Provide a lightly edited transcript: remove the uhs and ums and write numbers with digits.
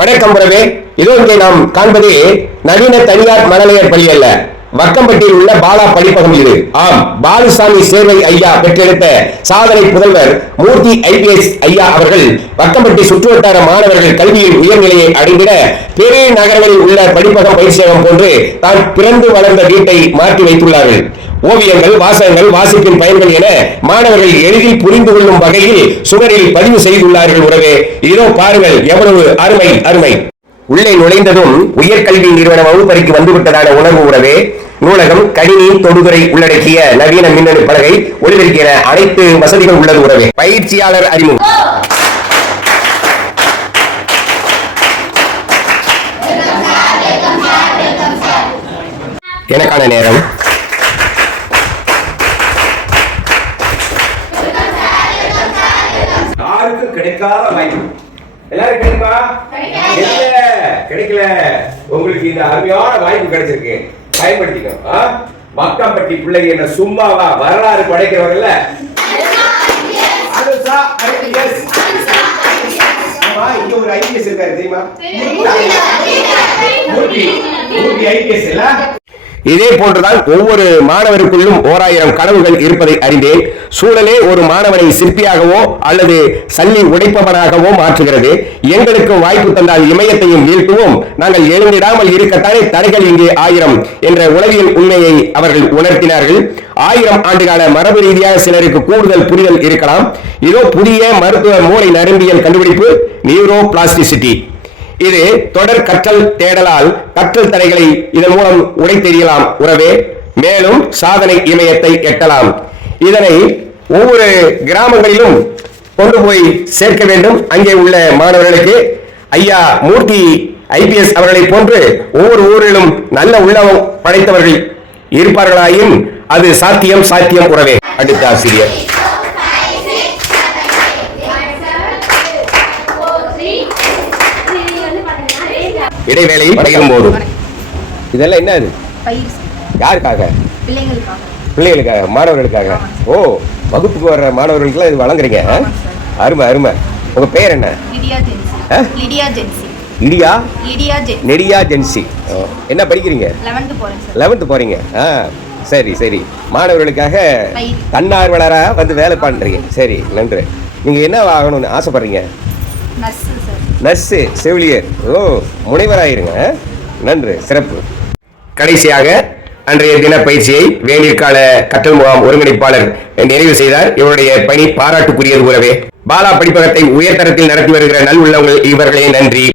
வணக்கம் உறவே. இதோ இங்கே நாம் காண்பது நவீன தனியார் மழலையர் பள்ளி அல்ல, வக்கம்பட்டியில் உள்ள பாலா படிப்பகம் இது. ஆம், பாலுசாமி சேர்வை ஐயா பெற்றெடுத்த சாதனை புதல்வர் மூர்த்தி IPS ஐயா அவர்கள் வக்கம்பட்டி சுற்றுவட்டார மாணவர்கள் கல்வியில் உயர்நிலையை அடைந்திட பெரிய நகரங்களில் உள்ள படிப்பகம் பயிற்சியகம் போன்று தான் பிறந்து வளர்ந்த வீட்டை மாற்றி வைத்துள்ளார்கள். ஓவியங்கள், வாசகங்கள், வாசிப்பின் பயன்கள் என மாணவர்கள் எளிதில் புரிந்து கொள்ளும் வகையில் சுவரில் பதிவு செய்துள்ளார்கள். உறவே, இதோ பாருங்கள், எவ்வளவு அருமை அருமை. உள்ளே நுழைந்ததும் உயர்கல்வி நிறுவன வகுப்பறைக்கு வந்துவிட்டதான உணர்வு. உறவே, நூலகம், கணினி, தொடுதுறை உள்ளடக்கிய நவீன மின்னணு பலகை, ஒளிபெருக்கிற அனைத்து வசதிகள் உள்ளது. உறவே, பயிற்சியாளர் அறிமுகம். எனக்கான நேரம். யாருக்கும் கிடைக்காத வாய்ப்பு. எல்லாரும் கிடைக்குமா? கிடைக்கல. உங்களுக்கு இந்த அருமையான வாய்ப்பு கிடைச்சிருக்கு, பயன்படுத்திக்கணும். வக்கம்பட்டி பிள்ளைங்க என்ன சும்மாவா வரலாறு படைக்கிறவர்கள. இங்க ஒரு IPS இருக்காரு தெரியுமா? IPS இல்ல. இதே போன்றுதான் ஒவ்வொரு மாணவருக்குள்ளும் 1000 கனவுகள் இருப்பதை அறிந்தேன். சூழலே ஒரு மாணவனை சிற்பியாகவோ அல்லது சல்லி உடைப்பவனாகவோ மாற்றுகிறது. எங்களுக்கு வாய்ப்பு தந்தால் இமயத்தையும் வீழ்த்துவோம். நாங்கள் எழுந்திடாமல் இருக்கத்தானே தடைகள் இங்கே 1000 என்ற உளவியல் உண்மையை அவர்கள் உணர்த்தினார்கள். 1000 ஆண்டுகால மரபு ரீதியாக சிலருக்கு கூடுதல் புரிதல் இருக்கலாம். இதோ புதிய மருத்துவ மூளை நரம்பியல் கண்டுபிடிப்பு, நியூரோ பிளாஸ்டிசிட்டி. இது தொடர் கற்றல் தேடலால் கற்றல் தடைகளை இதன் மூலம் உடைத்தெறியலாம். உறவே, மேலும் சாதனை இமயத்தை எட்டலாம். இதனை ஒவ்வொரு கிராமங்களிலும் கொண்டு போய் சேர்க்க வேண்டும். அங்கே உள்ள மாணவர்களுக்கு ஐயா மூர்த்தி IPS அவர்களை போன்று ஒவ்வொரு ஊரிலும் நல்ல உள்ளம் படைத்தவர்கள் இருப்பார்களாயும் அது சாத்தியம் சாத்தியம். உறவே, அடுத்த ஆசிரியர். இடைவேளை படைக்கும் போது இதெல்லாம் என்ன? யாருக்காக? பிள்ளைகளுக்காக, மாணவர்களுக்காக. ஓ, வகுப்புக்கு வர்ற மாணவர்களுக்கு இது வழங்குறீங்க. அருமை அருமை. உங்க பேர் என்ன? நெடியா ஜென்சி. என்ன படிக்கிறீங்க? 11th போறீங்க. சரி சரி. மாணவர்களுக்காக தன்னார்வலரா வந்து வேலை பண்றீங்க. சரி, நன்றி. நீங்க என்ன ஆகணும்னு ஆசைப்படுறீங்க? நர்ஸு, செவிலியர். ஓ, முனைவராயிருங்க. நன்று, சிறப்பு. கடைசியாக அன்றைய தின பயிற்சியை வேநீர்கால கற்றல் முகாம் ஒருங்கிணைப்பாளர் நிறைவு செய்தார். இவருடைய பணி பாராட்டுக்குரியது. உறவே, பாலா படிப்பகத்தை உயர்தரத்தில் நடத்தி வருகிற நல் உள்ளவர்கள் இவர்களே. நன்றி.